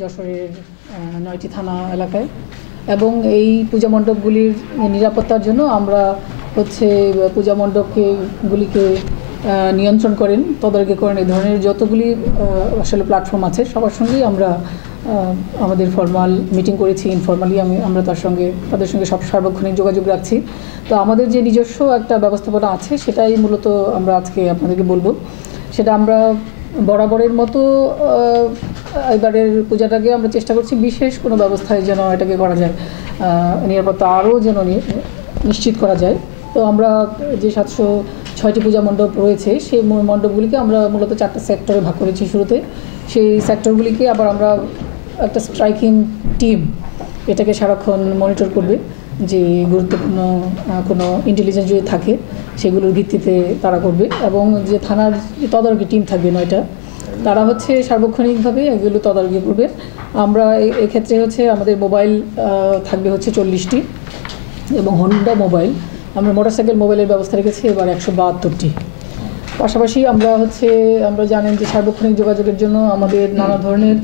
যশোরের ৯টি থানা এলাকায় এবং এই পূজা মণ্ডপগুলির নিরাপত্তার জন্য আমরা হচ্ছে পূজা মণ্ডপগুলিকে নিয়ন্ত্রণ করেন, তদারকি করেন এই ধরনের যতগুলি আসলে প্ল্যাটফর্ম আছে সবার সঙ্গেই আমরা আমাদের ফর্মাল মিটিং করেছি, ইনফর্মালি আমরা তাদের সঙ্গে সব সার্বক্ষণিক যোগাযোগ রাখছি। তো আমাদের যে নিজস্ব একটা ব্যবস্থাপনা আছে সেটাই মূলত আমরা আজকে আপনাদেরকে বলবো। সেটা আমরা বরাবরের মতো এবারের পূজাটাকে আমরা চেষ্টা করছি বিশেষ কোনো ব্যবস্থায় যেন এটাকে করা যায়, নিরাপত্তা আরও যেন নিশ্চিত করা যায়। তো আমরা যে 706টি পূজা মণ্ডপ রয়েছে সেই মণ্ডপগুলিকে আমরা মূলত 4টা সেক্টরে ভাগ করেছি শুরুতে। সেই সেক্টরগুলিকে আবার আমরা একটা স্ট্রাইকিং টিম এটাকে সারাক্ষণ মনিটর করবে, যে গুরুত্বপূর্ণ কোনো ইন্টেলিজেন্স যদি থাকে সেগুলোর ভিত্তিতে তারা করবে, এবং যে থানার তদারকি টিম থাকবে 9টা, তারা হচ্ছে সার্বক্ষণিকভাবে এগুলো তদারকি করবে। আমরা এক্ষেত্রে হচ্ছে আমাদের মোবাইল থাকবে হচ্ছে 40টি এবং হন্ডা মোবাইল, আমরা মোটরসাইকেল মোবাইলের ব্যবস্থা রেখেছি এবার 172টি। পাশাপাশি আমরা জানেন যে সার্বক্ষণিক যোগাযোগের জন্য আমাদের নানা ধরনের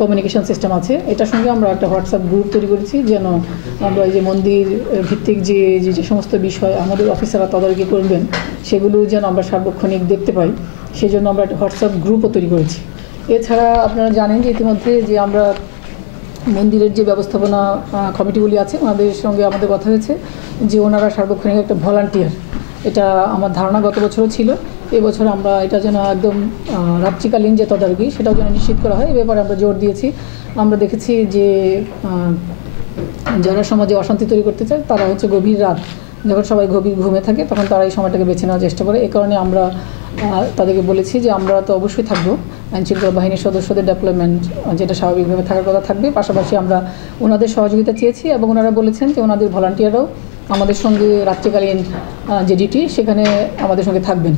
কমিউনিকেশন সিস্টেম আছে। এটার সঙ্গে আমরা একটা হোয়াটসঅ্যাপ গ্রুপ তৈরি করেছি যেন আমরা এই যে মন্দির ভিত্তিক যে সমস্ত বিষয় আমাদের অফিসাররা তদারকি করবেন সেগুলো যেন আমরা সার্বক্ষণিক দেখতে পাই, সেই জন্য আমরা একটা হোয়াটসঅ্যাপ গ্রুপও তৈরি করেছি। এছাড়া আপনারা জানেন যে ইতিমধ্যে যে আমরা মন্দিরের যে ব্যবস্থাপনা কমিটিগুলি আছে ওনাদের সঙ্গে আমাদের কথা হয়েছে যে ওনারা সার্বক্ষণিক একটা ভলান্টিয়ার, এটা আমার ধারণা গত বছরও ছিল, এবছর আমরা এটা যেন একদম রাত্রিকালীন যে তদারকি সেটাও যেন নিশ্চিত করা হয়, এ ব্যাপারে আমরা জোর দিয়েছি। আমরা দেখেছি যে যারা সমাজে অশান্তি তৈরি করতে চায় তারা হচ্ছে গভীর রাত যখন সবাই গভীর ঘুমে থাকে তখন তারা এই সময়টাকে বেছে নেওয়ার চেষ্টা করে। এই কারণে আমরা তাদেরকে বলেছি যে আমরা তো অবশ্যই থাকবো, আইনশৃঙ্খলা বাহিনীর সদস্যদের ডেভেলপমেন্ট যেটা স্বাভাবিকভাবে থাকার কথা থাকবে, পাশাপাশি আমরা ওনাদের সহযোগিতা চেয়েছি এবং ওনারা বলেছেন যে ওনাদের ভলান্টিয়াররাও আমাদের সঙ্গে রাত্রিকালীন যে ডিউটি সেখানে আমাদের সঙ্গে থাকবেন।